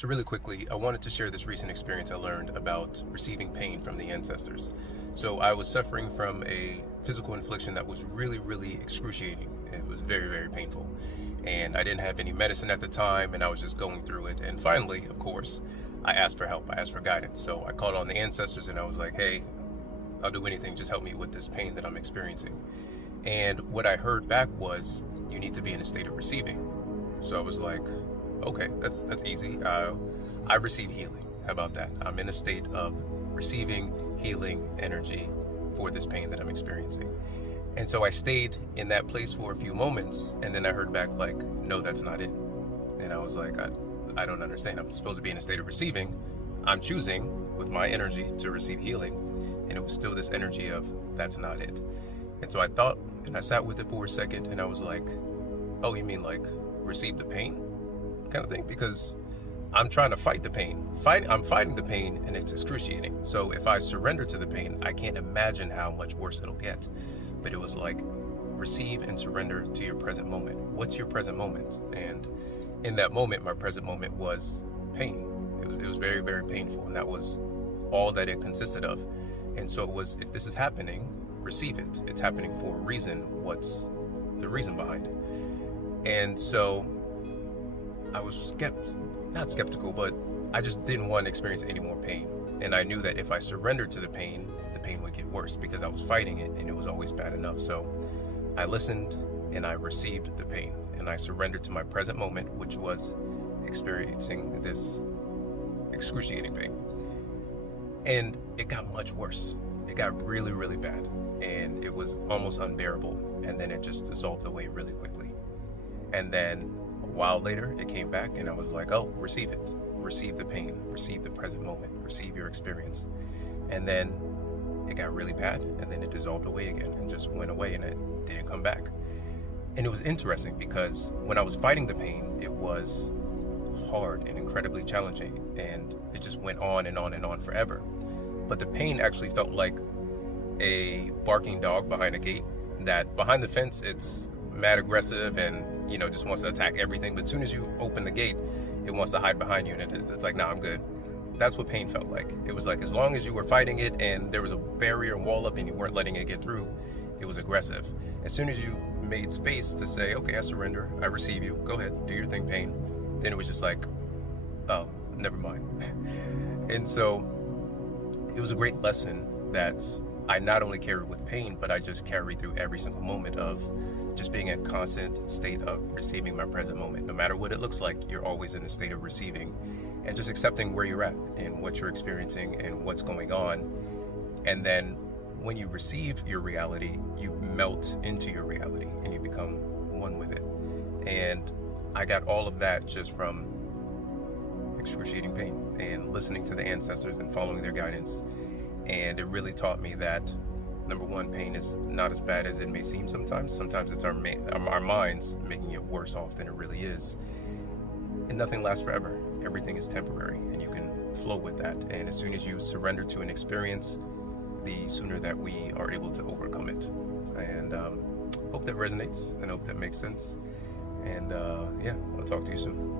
So really quickly, I wanted to share this recent experience I learned about receiving pain from the ancestors. So I was suffering from a physical infliction that was really, really excruciating. It was very, very painful. And I didn't have any medicine at the time, and I was just going through it. And finally, of course, I asked for help. I asked for guidance. So I called on the ancestors and I was like, hey, I'll do anything. Just help me with this pain that I'm experiencing. And what I heard back was, you need to be in a state of receiving. So I was like, okay, that's easy. I receive healing. How about that? I'm in a state of receiving healing energy for this pain that I'm experiencing. And so I stayed in that place for a few moments, and then I heard back like, no, that's not it. And I was like, I don't understand. I'm supposed to be in a state of receiving. I'm choosing with my energy to receive healing. And it was still this energy of, that's not it. And so I thought, and I sat with it for a second, and I was like, oh, you mean like receive the pain kind of thing? Because I'm trying to fight the pain. I'm fighting the pain, and it's excruciating. So if I surrender to the pain, I can't imagine how much worse it'll get. But it was like, receive and surrender to your present moment. What's your present moment? And in that moment, my present moment was pain. It was very, very painful, and that was all that it consisted of. And so it was, if this is happening, receive it. It's happening for a reason. What's the reason behind it? And so I was not skeptical, but I just didn't want to experience any more pain. And I knew that if I surrendered to the pain would get worse because I was fighting it and it was always bad enough. So I listened and I received the pain and I surrendered to my present moment, which was experiencing this excruciating pain. And it got much worse. It got really, really bad. And it was almost unbearable. And then it just dissolved away really quickly. And then a while later, it came back and I was like, oh, receive it. Receive the pain. Receive the present moment. Receive your experience. And then it got really bad. And then it dissolved away again and just went away and it didn't come back. And it was interesting because when I was fighting the pain, it was hard and incredibly challenging. And it just went on and on and on forever. But the pain actually felt like a barking dog behind a gate, that behind the fence, it's mad aggressive and, just wants to attack everything. But as soon as you open the gate, it wants to hide behind you. And it's like, nah, I'm good. That's what pain felt like. It was like, as long as you were fighting it and there was a barrier wall up and you weren't letting it get through, it was aggressive. As soon as you made space to say, okay, I surrender, I receive you, go ahead, do your thing, pain, then it was just like, oh, never mind. And so it was a great lesson that I not only carried with pain, but I just carried through every single moment of just being in a constant state of receiving my present moment. No matter what it looks like, you're always in a state of receiving and just accepting where you're at and what you're experiencing and what's going on. And then when you receive your reality, you melt into your reality and you become one with it. And I got all of that just from excruciating pain and listening to the ancestors and following their guidance. And it really taught me that, number one, pain is not as bad as it may seem sometimes. Sometimes it's our minds making it worse off than it really is. And nothing lasts forever. Everything is temporary, and you can flow with that. And as soon as you surrender to an experience, the sooner that we are able to overcome it. And hope that resonates and hope that makes sense. And yeah, I'll talk to you soon.